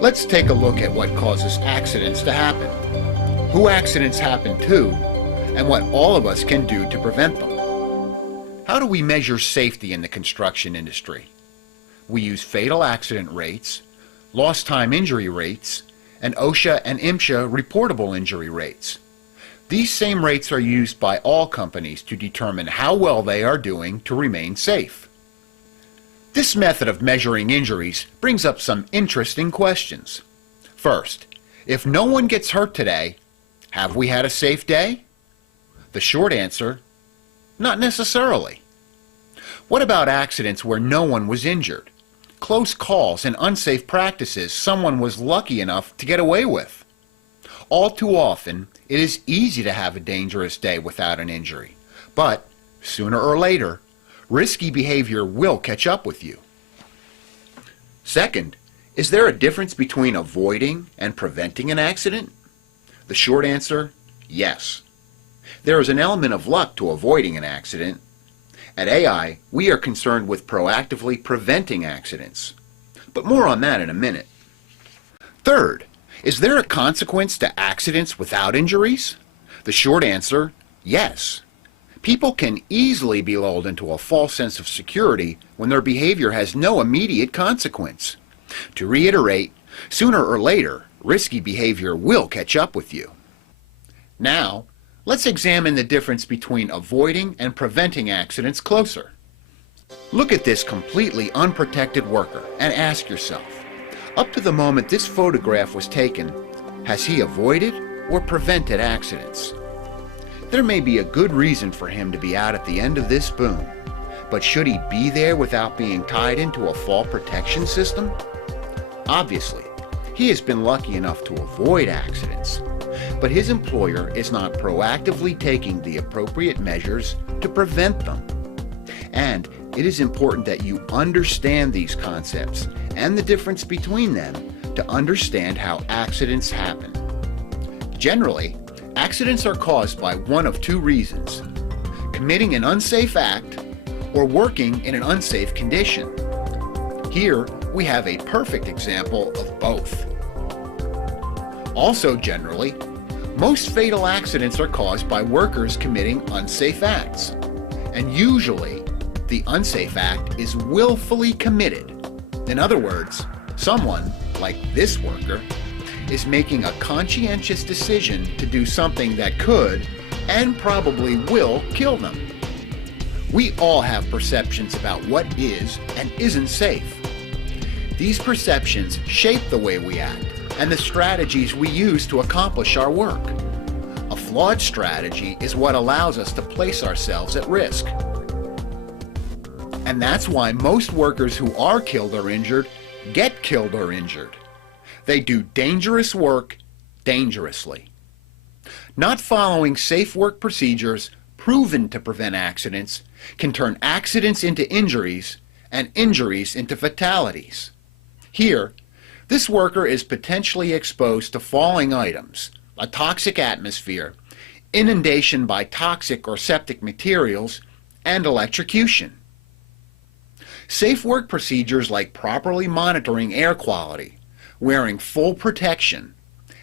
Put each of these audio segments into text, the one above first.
Let's take a look at what causes accidents to happen, who accidents happen to, and what all of us can do to prevent them. How do we measure safety in the construction industry? We use fatal accident rates, lost time injury rates, and OSHA and MSHA reportable injury rates. These same rates are used by all companies to determine how well they are doing to remain safe. This method of measuring injuries brings up some interesting questions. First, if no one gets hurt today, have we had a safe day? The short answer, not necessarily. What about accidents where no one was injured? Close calls and unsafe practices someone was lucky enough to get away with. All too often, it is easy to have a dangerous day without an injury, but sooner or later, risky behavior will catch up with you. Second, is there a difference between avoiding and preventing an accident? The short answer, yes. There is an element of luck to avoiding an accident. At AI, we are concerned with proactively preventing accidents. But more on that in a minute. Third, is there a consequence to accidents without injuries? The short answer, yes. People can easily be lulled into a false sense of security when their behavior has no immediate consequence. To reiterate, sooner or later, risky behavior will catch up with you. Now, let's examine the difference between avoiding and preventing accidents closer. Look at this completely unprotected worker and ask yourself, up to the moment this photograph was taken, has he avoided or prevented accidents? There may be a good reason for him to be out at the end of this boom, but should he be there without being tied into a fall protection system? Obviously, he has been lucky enough to avoid accidents, but his employer is not proactively taking the appropriate measures to prevent them. And it is important that you understand these concepts and the difference between them to understand how accidents happen. Generally, accidents are caused by one of two reasons: committing an unsafe act or working in an unsafe condition. Here, we have a perfect example of both. Also generally, most fatal accidents are caused by workers committing unsafe acts, and usually the unsafe act is willfully committed. In other words, someone, like this worker, is making a conscientious decision to do something that could and probably will kill them. We all have perceptions about what is and isn't safe. These perceptions shape the way we act and the strategies we use to accomplish our work. A flawed strategy is what allows us to place ourselves at risk. And that's why most workers who are killed or injured get killed or injured. They do dangerous work dangerously. Not following safe work procedures proven to prevent accidents can turn accidents into injuries and injuries into fatalities. Here, this worker is potentially exposed to falling items, a toxic atmosphere, inundation by toxic or septic materials, and electrocution. Safe work procedures like properly monitoring air quality, wearing full protection,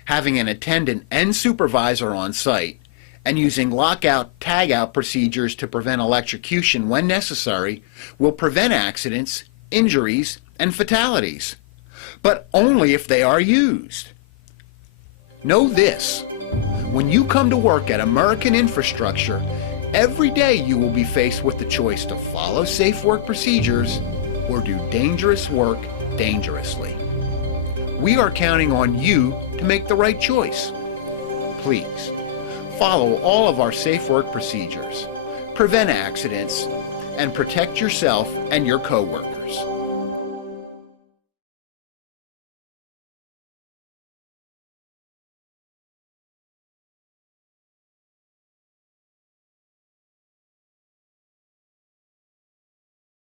having an attendant and supervisor on site, and using lockout-tagout procedures to prevent electrocution when necessary will prevent accidents, injuries, and fatalities, but only if they are used. Know this: when you come to work at American Infrastructure, every day you will be faced with the choice to follow safe work procedures or do dangerous work dangerously. We are counting on you to make the right choice. Please, follow all of our safe work procedures, prevent accidents, and protect yourself and your coworkers.